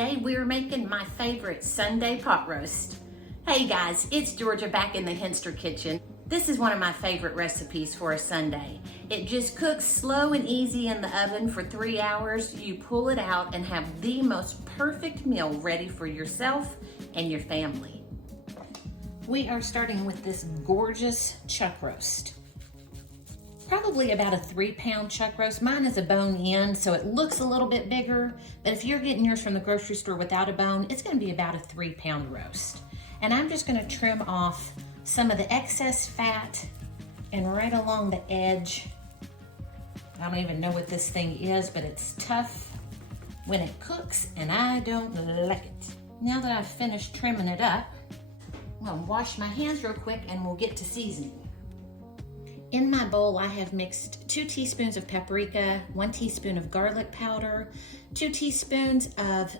today we're making my favorite Sunday pot roast. Hey guys, it's Georgia back in the Henster kitchen. This is one of my favorite recipes for a Sunday. It just cooks slow and easy in the oven for 3 hours. You pull it out and have the most perfect meal ready for yourself and your family. We are starting with this gorgeous chuck roast. Probably about a 3-pound chuck roast. Mine is a bone in, so it looks a little bit bigger, but if you're getting yours from the grocery store without a bone, it's gonna be about a 3-pound roast. And I'm just gonna trim off some of the excess fat and right along the edge. I don't even know what this thing is, but it's tough when it cooks and I don't like it. Now that I've finished trimming it up, I'm gonna wash my hands real quick and we'll get to seasoning. In my bowl, I have mixed 2 teaspoons of paprika, 1 teaspoon of garlic powder, 2 teaspoons of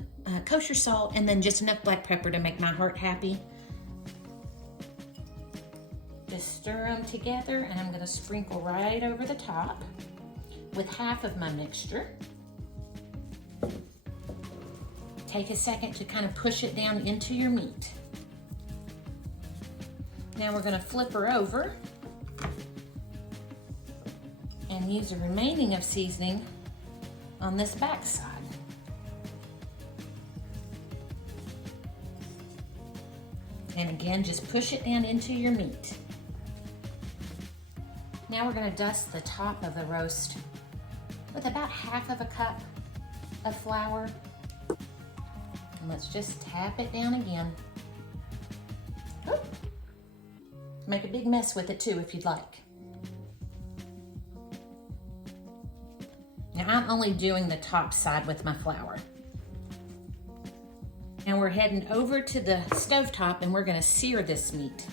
kosher salt, and then just enough black pepper to make my heart happy. Just stir them together, and I'm gonna sprinkle right over the top with half of my mixture. Take a second to kind of push it down into your meat. Now we're gonna flip her over and use the remaining of seasoning on this back side. And again, just push it down into your meat. Now we're gonna dust the top of the roast with about half of a cup of flour. And let's just tap it down again. Ooh. Make a big mess with it too if you'd like. Now I'm only doing the top side with my flour. Now we're heading over to the stovetop and we're gonna sear this meat.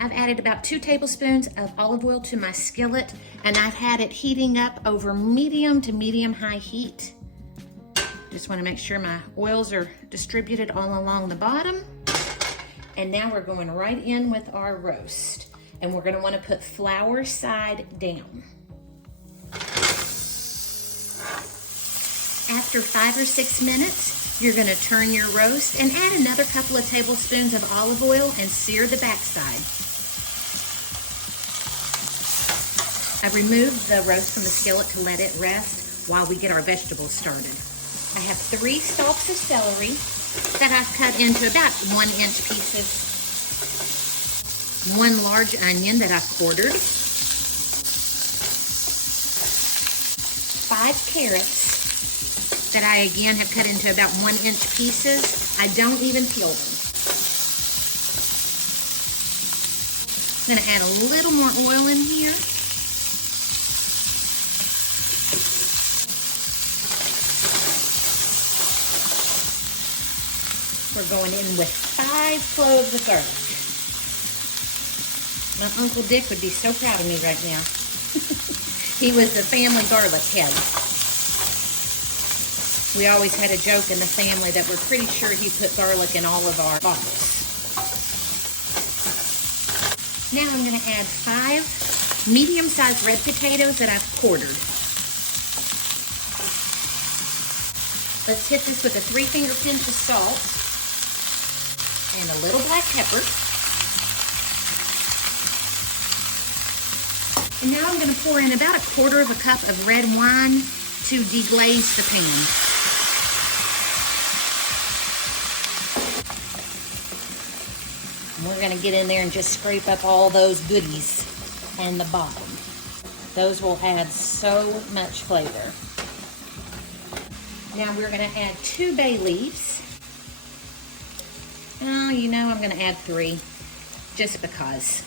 I've added about 2 tablespoons of olive oil to my skillet and I've had it heating up over medium to medium-high heat. Just wanna make sure my oils are distributed all along the bottom. And now we're going right in with our roast. And we're gonna wanna put flour side down. After 5 or 6 minutes, you're gonna turn your roast and add another couple of tablespoons of olive oil and sear the backside. I've removed the roast from the skillet to let it rest while we get our vegetables started. I have 3 stalks of celery that I've cut into about 1-inch pieces. 1 large onion that I've quartered. 5 carrots that I again have cut into about 1-inch pieces. I don't even peel them. I'm gonna add a little more oil in here. We're going in with 5 cloves of garlic. My Uncle Dick would be so proud of me right now. He was the family garlic head. We always had a joke in the family that we're pretty sure he put garlic in all of our bottles. Now I'm gonna add 5 medium-sized red potatoes that I've quartered. Let's hit this with a 3-finger pinch of salt and a little black pepper. And now I'm gonna pour in about 1/4 cup of red wine to deglaze the pan. We're gonna get in there and just scrape up all those goodies and the bottom. Those will add so much flavor. Now we're gonna add 2 bay leaves. Oh, you know, I'm gonna add 3, just because.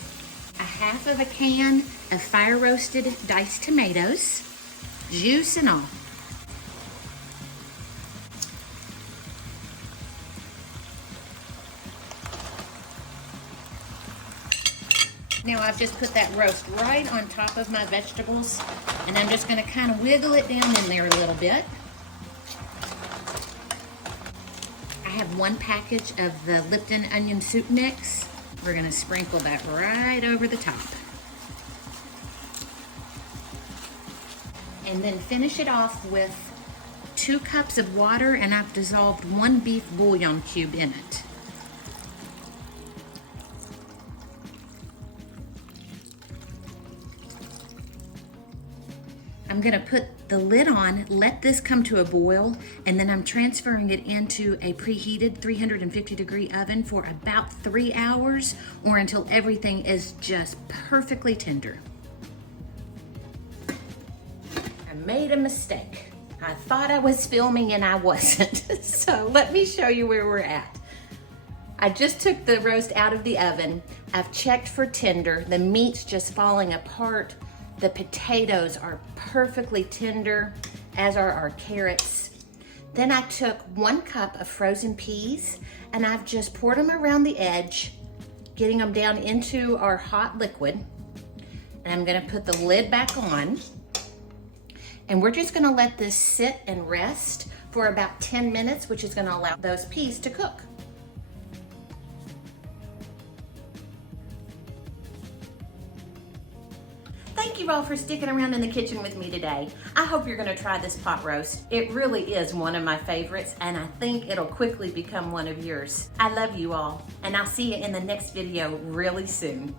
1/2 of a can of fire roasted diced tomatoes, juice and all. Now I've just put that roast right on top of my vegetables and I'm just gonna kind of wiggle it down in there a little bit. I have 1 package of the Lipton onion soup mix. We're gonna sprinkle that right over the top. And then finish it off with 2 cups of water and I've dissolved 1 beef bouillon cube in it. I'm gonna put the lid on, let this come to a boil, and then I'm transferring it into a preheated 350-degree oven for about 3 hours or until everything is just perfectly tender. I made a mistake. I thought I was filming and I wasn't. So let me show you where we're at. I just took the roast out of the oven. I've checked for tender. The meat's just falling apart. The potatoes are perfectly tender, as are our carrots. Then I took 1 cup of frozen peas and I've just poured them around the edge, getting them down into our hot liquid. And I'm gonna put the lid back on. And we're just gonna let this sit and rest for about 10 minutes, which is gonna allow those peas to cook. Thank you all for sticking around in the kitchen with me today. I hope you're gonna try this pot roast. It really is one of my favorites, and I think it'll quickly become one of yours. I love you all, and I'll see you in the next video really soon.